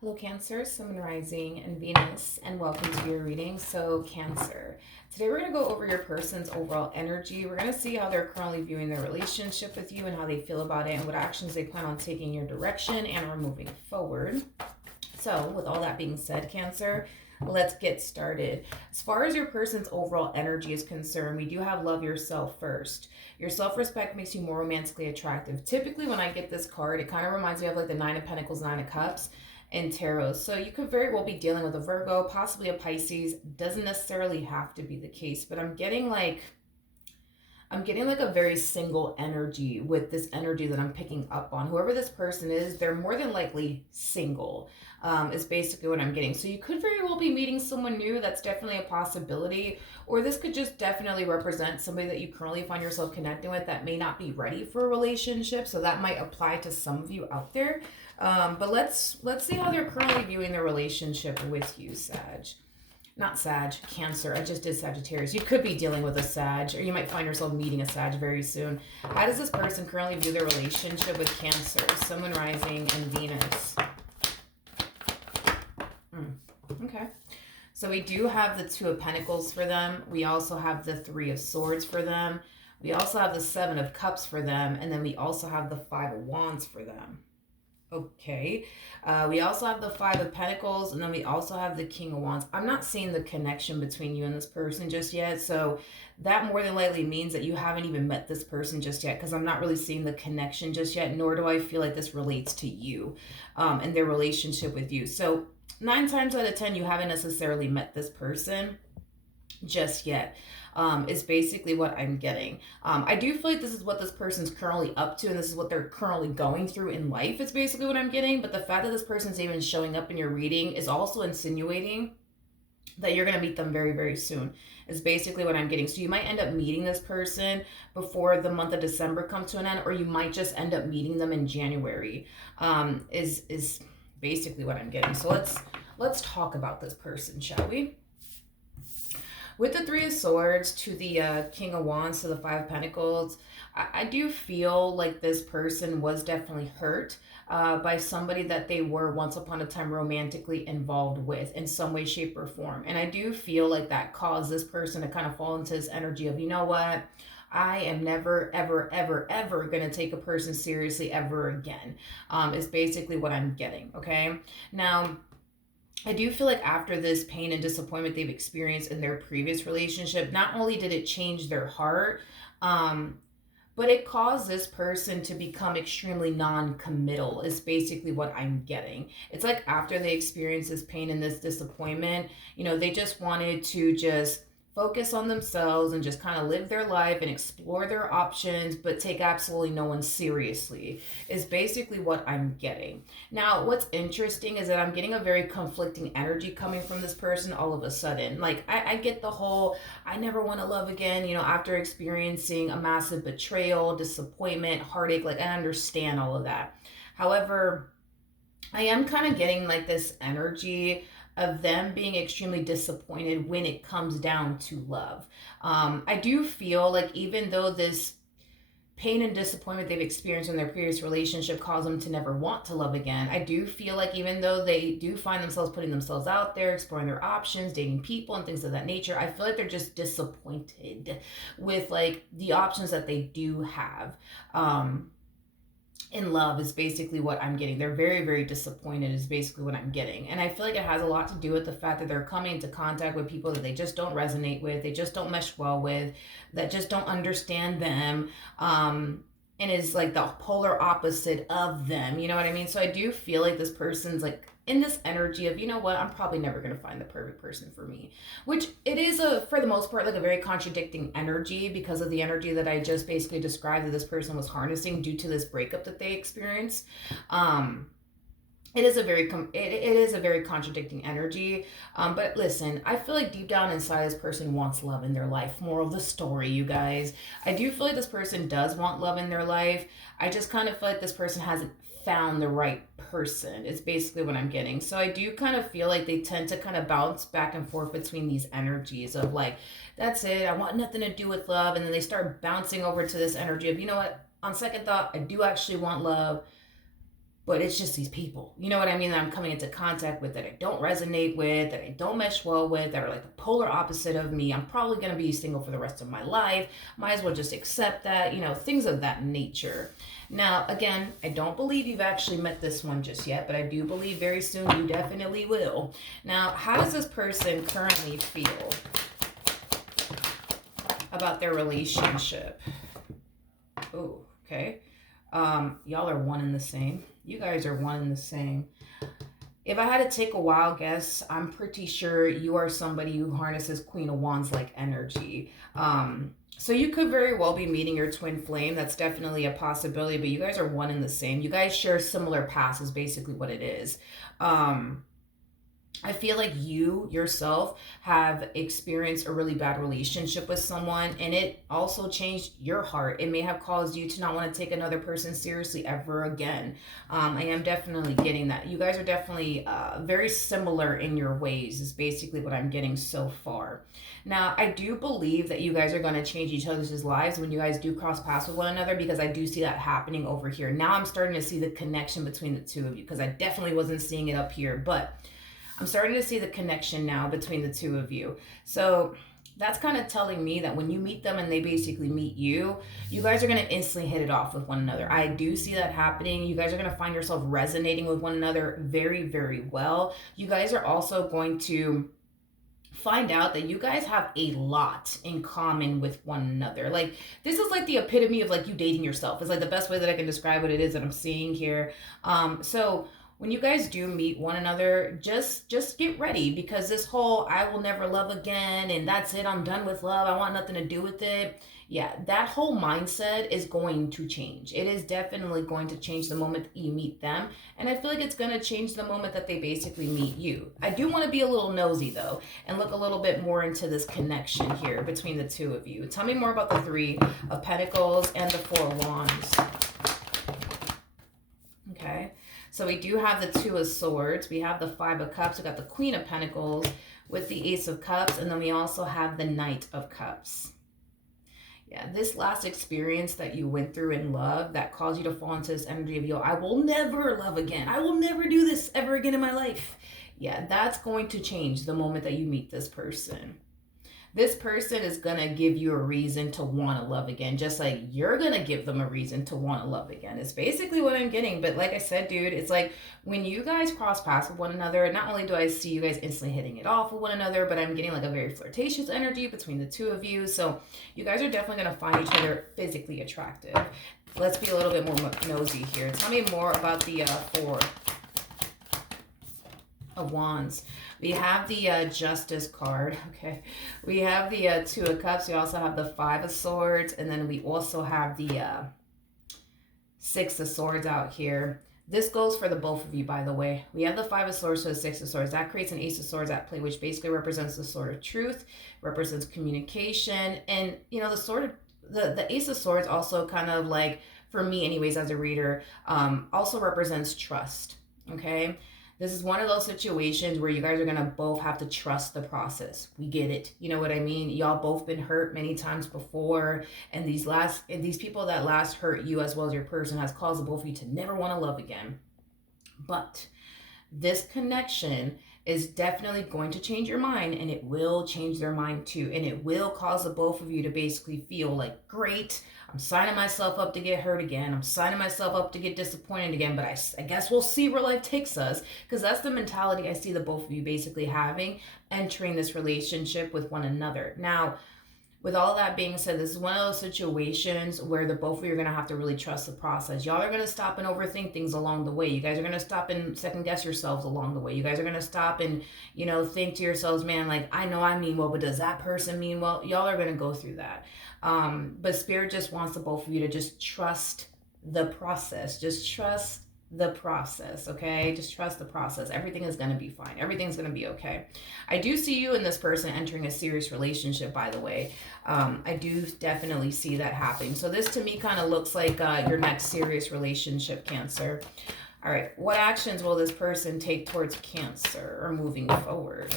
Hello, Cancer, Sun, Rising, and Venus, and welcome to your reading. So, Cancer, today we're going to go over your person's overall energy. We're going to see how they're currently viewing their relationship with you and how they feel about it and what actions they plan on taking in your direction and are moving forward. So, with all that being said, Cancer, let's get started. As far as your person's overall energy is concerned, we do have love yourself first. Your self respect makes you more romantically attractive. Typically, when I get this card, it kind of reminds me of like the Nine of Pentacles, Nine of Cups in tarot. So you could very well be dealing with a Virgo, possibly a Pisces. Doesn't necessarily have to be the case, but I'm getting like a very single energy with this energy that I'm picking up on. Whoever this person is, they're more than likely single, is basically what I'm getting. So you could very well be meeting someone new. That's definitely a possibility. Or this could just definitely represent somebody that you currently find yourself connecting with that may not be ready for a relationship. So that might apply to some of you out there. But let's see how they're currently viewing their relationship with you, Sag. Not Sag, Cancer. I just did Sagittarius. You could be dealing with a Sag, or you might find yourself meeting a Sag very soon. How does this person currently view their relationship with Cancer, Sun, Rising, and Venus? Okay. So we do have the Two of Pentacles for them. We also have the Three of Swords for them. We also have the Seven of Cups for them. And then we also have the Five of Wands for them. Okay. We also have the Five of Pentacles, and then we also have the King of Wands. I'm not seeing the connection between you and this person just yet, so that more than likely means that you haven't even met this person just yet, because I'm not really seeing the connection just yet, nor do I feel like this relates to you and their relationship with you. So 9 times out of 10, you haven't necessarily met this person just yet. Is basically what I'm getting. I do feel like this is what this person's currently up to, and this is what they're currently going through in life. It's basically what I'm getting. But the fact that this person's even showing up in your reading is also insinuating that you're going to meet them very, very soon, is basically what I'm getting. So you might end up meeting this person before the month of December comes to an end, or you might just end up meeting them in January, is basically what I'm getting. So let's talk about this person, shall we? With the Three of Swords to the King of Wands to the Five of Pentacles, I do feel like this person was definitely hurt by somebody that they were once upon a time romantically involved with in some way, shape, or form. And I do feel like that caused this person to kind of fall into this energy of, you know what? I am never, ever, ever, ever going to take a person seriously ever again, is basically what I'm getting, okay? Now, I do feel like after this pain and disappointment they've experienced in their previous relationship, not only did it change their heart, but it caused this person to become extremely non-committal, is basically what I'm getting. It's like after they experienced this pain and this disappointment, they just wanted to just focus on themselves and just kind of live their life and explore their options, but take absolutely no one seriously, is basically what I'm getting. Now, what's interesting is that I'm getting a very conflicting energy coming from this person all of a sudden. Like, I get the whole, I never want to love again, after experiencing a massive betrayal, disappointment, heartache. Like, I understand all of that. However, I am kind of getting like this energy of them being extremely disappointed when it comes down to love. I do feel like even though this pain and disappointment they've experienced in their previous relationship caused them to never want to love again, I do feel like even though they do find themselves putting themselves out there, exploring their options, dating people and things of that nature, I feel like they're just disappointed with like the options that they do have. In love is basically what I'm getting. They're very, very disappointed is basically what I'm getting. And I feel like it has a lot to do with the fact that they're coming into contact with people that they just don't resonate with, they just don't mesh well with, that just don't understand them, and is like the polar opposite of them. You know what I mean? So I do feel like this person's like in this energy of, you know what, I'm probably never going to find the perfect person for me, which it is for the most part, like a very contradicting energy because of the energy that I just basically described that this person was harnessing due to this breakup that they experienced. It is a very contradicting energy. But listen, I feel like deep down inside this person wants love in their life. Moral of the story, you guys. I do feel like this person does want love in their life. I just kind of feel like this person hasn't found the right person is basically what I'm getting. So I do kind of feel like they tend to kind of bounce back and forth between these energies of like, that's it, I want nothing to do with love. And then they start bouncing over to this energy of, you know what, on second thought, I do actually want love, but it's just these people, you know what I mean, that I'm coming into contact with, that I don't resonate with, that I don't mesh well with, that are like the polar opposite of me. I'm probably going to be single for the rest of my life. Might as well just accept that, you know, things of that nature. Now, again, I don't believe you've actually met this one just yet, but I do believe very soon you definitely will. Now, how does this person currently feel about their relationship? Oh, okay. Y'all are one and the same. You guys are one and the same. If I had to take a wild guess, I'm pretty sure you are somebody who harnesses Queen of Wands like energy. So you could very well be meeting your twin flame. That's definitely a possibility, but you guys are one and the same. You guys share similar paths is basically what it is. I feel like you yourself have experienced a really bad relationship with someone, and it also changed your heart. It may have caused you to not want to take another person seriously ever again. I am definitely getting that. You guys are definitely very similar in your ways is basically what I'm getting so far. Now, I do believe that you guys are going to change each other's lives when you guys do cross paths with one another, because I do see that happening over here. Now I'm starting to see the connection between the two of you, because I definitely wasn't seeing it up here, but I'm starting to see the connection now between the two of you. So that's kind of telling me that when you meet them and they basically meet you, you guys are going to instantly hit it off with one another. I do see that happening. You guys are going to find yourself resonating with one another very, very well. You guys are also going to find out that you guys have a lot in common with one another. Like, this is like the epitome of like you dating yourself. It's like the best way that I can describe what it is that I'm seeing here. So when you guys do meet one another, just get ready, because this whole I will never love again and that's it, I'm done with love, I want nothing to do with it. Yeah, that whole mindset is going to change. It is definitely going to change the moment that you meet them. And I feel like it's going to change the moment that they basically meet you. I do want to be a little nosy though and look a little bit more into this connection here between the two of you. Tell me more about the Three of Pentacles and the Four of Wands. Okay. So we do have the Two of Swords, we have the Five of Cups, we got the Queen of Pentacles with the Ace of Cups, and then we also have the Knight of Cups. Yeah, this last experience that you went through in love that caused you to fall into this energy of, yo, I will never love again. I will never do this ever again in my life. Yeah, that's going to change the moment that you meet this person. This person is going to give you a reason to want to love again, just like you're going to give them a reason to want to love again. It's basically what I'm getting. But like I said, dude, it's like when you guys cross paths with one another, not only do I see you guys instantly hitting it off with one another, but I'm getting like a very flirtatious energy between the two of you. So you guys are definitely going to find each other physically attractive. Let's be a little bit more nosy here. Tell me more about the Four of Wands. We have the Justice card, okay? We have the Two of Cups. We also have the Five of Swords. And then we also have the Six of Swords out here. This goes for the both of you, by the way. We have the Five of Swords to the Six of Swords. That creates an Ace of Swords at play, which basically represents the Sword of Truth, represents communication. And, you know, the Sword of, the Ace of Swords also kind of like, for me anyways as a reader, also represents trust, okay? This is one of those situations where you guys are going to both have to trust the process. We get it. You know what I mean? Y'all both been hurt many times before. And these people that last hurt you as well as your person has caused the both of you to never want to love again. But this connection is definitely going to change your mind, and it will change their mind too. And it will cause the both of you to basically feel like, great, I'm signing myself up to get hurt again. I'm signing myself up to get disappointed again, but I guess we'll see where life takes us, because that's the mentality I see the both of you basically having, entering this relationship with one another. Now, with all that being said, this is one of those situations where the both of you are going to have to really trust the process. Y'all are going to stop and overthink things along the way. You guys are going to stop and second guess yourselves along the way. You guys are going to stop and, you know, think to yourselves, man, like, I know I mean well, but does that person mean well? Y'all are going to go through that. But Spirit just wants the both of you to just trust the process. Just trust the process, okay? Just trust the process. Everything is going to be fine. Everything's going to be okay. I do see you and this person entering a serious relationship, by the way. I do definitely see that happening. So this to me kind of looks like your next serious relationship, Cancer. All right, what actions will this person take towards Cancer or moving forward?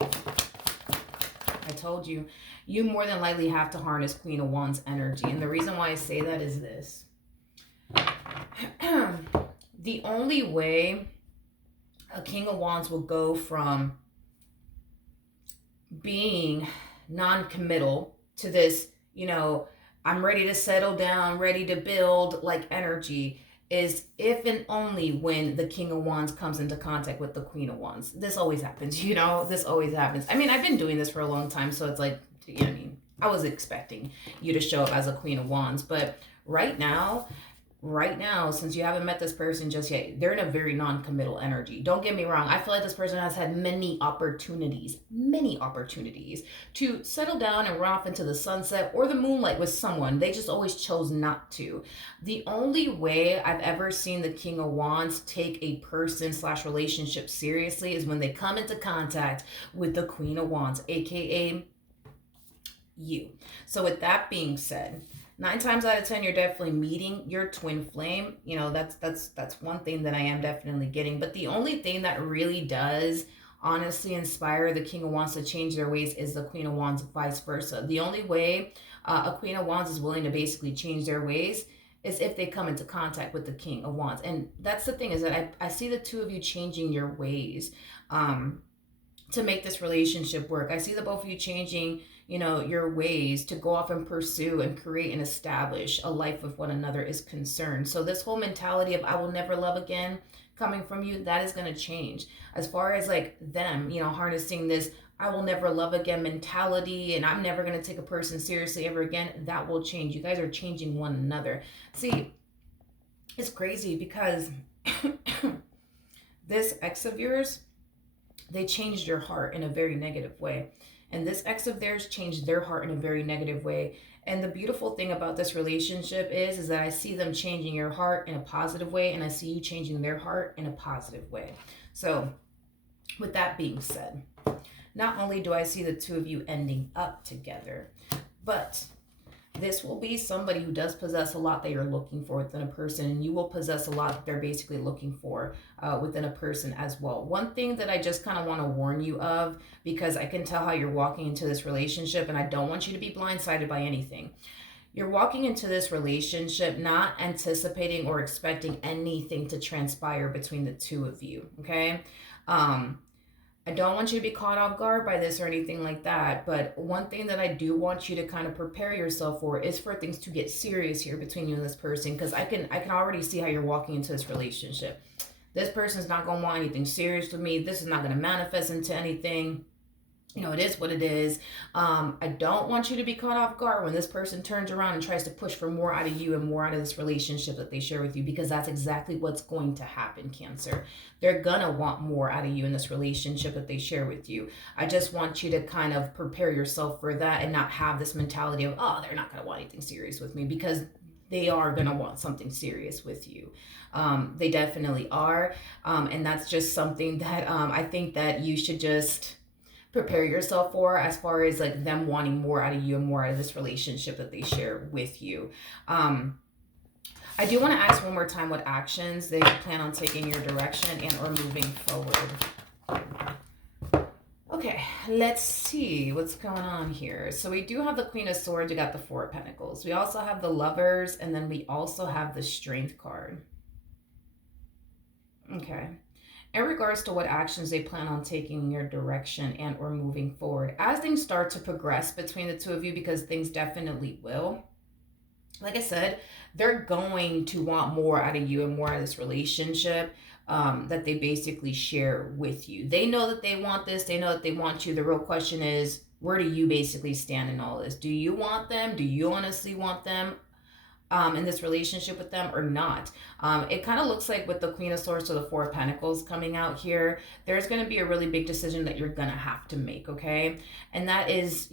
I told you, you more than likely have to harness Queen of Wands energy. And the reason why I say that is this. The only way a King of Wands will go from being non-committal to this, I'm ready to settle down, ready to build like energy, is if and only when the King of Wands comes into contact with the Queen of Wands. This always happens, this always happens. I mean, I've been doing this for a long time, so it's like, I was expecting you to show up as a Queen of Wands, but right now, since you haven't met this person just yet, they're in a very non-committal energy. Don't get me wrong. I feel like this person has had many opportunities to settle down and run off into the sunset or the moonlight with someone. They just always chose not to. The only way I've ever seen the King of Wands take a person / relationship seriously is when they come into contact with the Queen of Wands, aka you. So with that being said, 9 times out of 10, you're definitely meeting your twin flame. That's one thing that I am definitely getting. But the only thing that really does honestly inspire the King of Wands to change their ways is the Queen of Wands, vice versa. The only way a Queen of Wands is willing to basically change their ways is if they come into contact with the King of Wands. And that's the thing, is that I see the two of you changing your ways to make this relationship work. I see the both of you changing your ways to go off and pursue and create and establish a life with one another is concerned. So this whole mentality of I will never love again coming from you, that is going to change. As far as like them, harnessing this I will never love again mentality and I'm never going to take a person seriously ever again, that will change. You guys are changing one another. See, it's crazy because this ex of yours, they changed your heart in a very negative way. And this ex of theirs changed their heart in a very negative way. And the beautiful thing about this relationship is that I see them changing your heart in a positive way, and I see you changing their heart in a positive way. So with that being said, not only do I see the two of you ending up together, but this will be somebody who does possess a lot that you're looking for within a person, and you will possess a lot that they're basically looking for within a person as well. One thing that I just kind of want to warn you of, because I can tell how you're walking into this relationship, and I don't want you to be blindsided by anything. You're walking into this relationship not anticipating or expecting anything to transpire between the two of you, okay? I don't want you to be caught off guard by this or anything like that. But one thing that I do want you to kind of prepare yourself for is for things to get serious here between you and this person. Because I can already see how you're walking into this relationship. This person's not going to want anything serious with me. This is not going to manifest into anything. It is what it is. I don't want you to be caught off guard when this person turns around and tries to push for more out of you and more out of this relationship that they share with you, because that's exactly what's going to happen, Cancer. They're gonna want more out of you in this relationship that they share with you. I just want you to kind of prepare yourself for that and not have this mentality of, oh, they're not gonna want anything serious with me, because they are gonna want something serious with you. They definitely are. And that's just something that I think that you should just prepare yourself for, as far as like them wanting more out of you and more out of this relationship that they share with you. I do want to ask one more time what actions they plan on taking your direction and or moving forward. Okay, let's see what's going on here. So we do have the Queen of Swords, we got the Four of Pentacles. We also have the Lovers, and then we also have the Strength card. Okay. In regards to what actions they plan on taking in your direction and or moving forward, as things start to progress between the two of you, because things definitely will, like I said, they're going to want more out of you and more out of this relationship that they basically share with you. They know that they want this. They know that they want you. The real question is, where do you basically stand in all this? Do you want them? Do you honestly want them in this relationship with them or not? It kind of looks like with the Queen of Swords to the Four of Pentacles coming out here, there's going to be a really big decision that you're going to have to make, okay? And that is,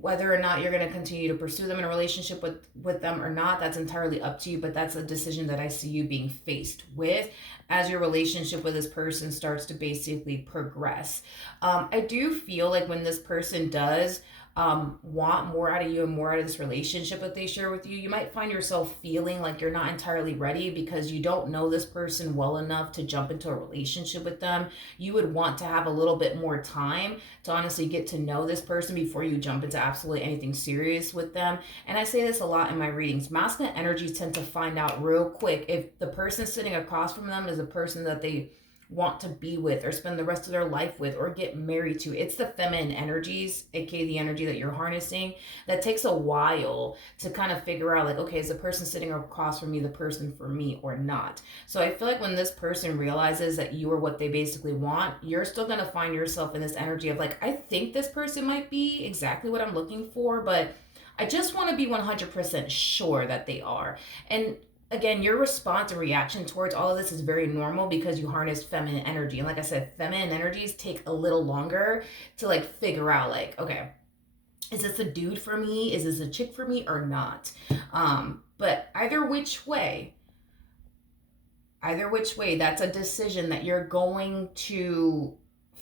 whether or not you're going to continue to pursue them in a relationship with them or not, that's entirely up to you. But that's a decision that I see you being faced with as your relationship with this person starts to basically progress. I do feel like when this person does want more out of you and more out of this relationship that they share with you. You might find yourself feeling like you're not entirely ready because you don't know this person well enough to jump into a relationship with them. You would want to have a little bit more time to honestly get to know this person before you jump into absolutely anything serious with them. And I say this a lot in my readings. Masculine energies tend to find out real quick if the person sitting across from them is a person that they want to be with or spend the rest of their life with or get married to. It's the feminine energies, aka the energy that you're harnessing, that takes a while to kind of figure out, like, okay, is the person sitting across from me the person for me or not? So I feel like when this person realizes that you are what they basically want, you're still going to find yourself in this energy of like, I think this person might be exactly what I'm looking for, but I just want to be 100% sure that they are. And again, your response and reaction towards all of this is very normal because you harness feminine energy. And like I said, feminine energies take a little longer to like figure out, like, okay, is this a dude for me? Is this a chick for me or not? But either which way, that's a decision that you're going to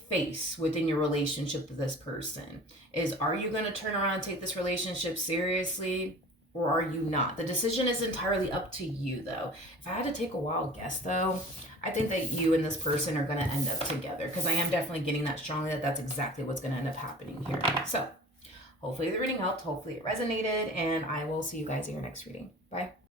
face within your relationship with this person. Is, are you going to turn around and take this relationship seriously, or are you not? The decision is entirely up to you, though. If I had to take a wild guess, though, I think that you and this person are going to end up together, because I am definitely getting that strongly that that's exactly what's going to end up happening here. So hopefully the reading helped. Hopefully it resonated, and I will see you guys in your next reading. Bye.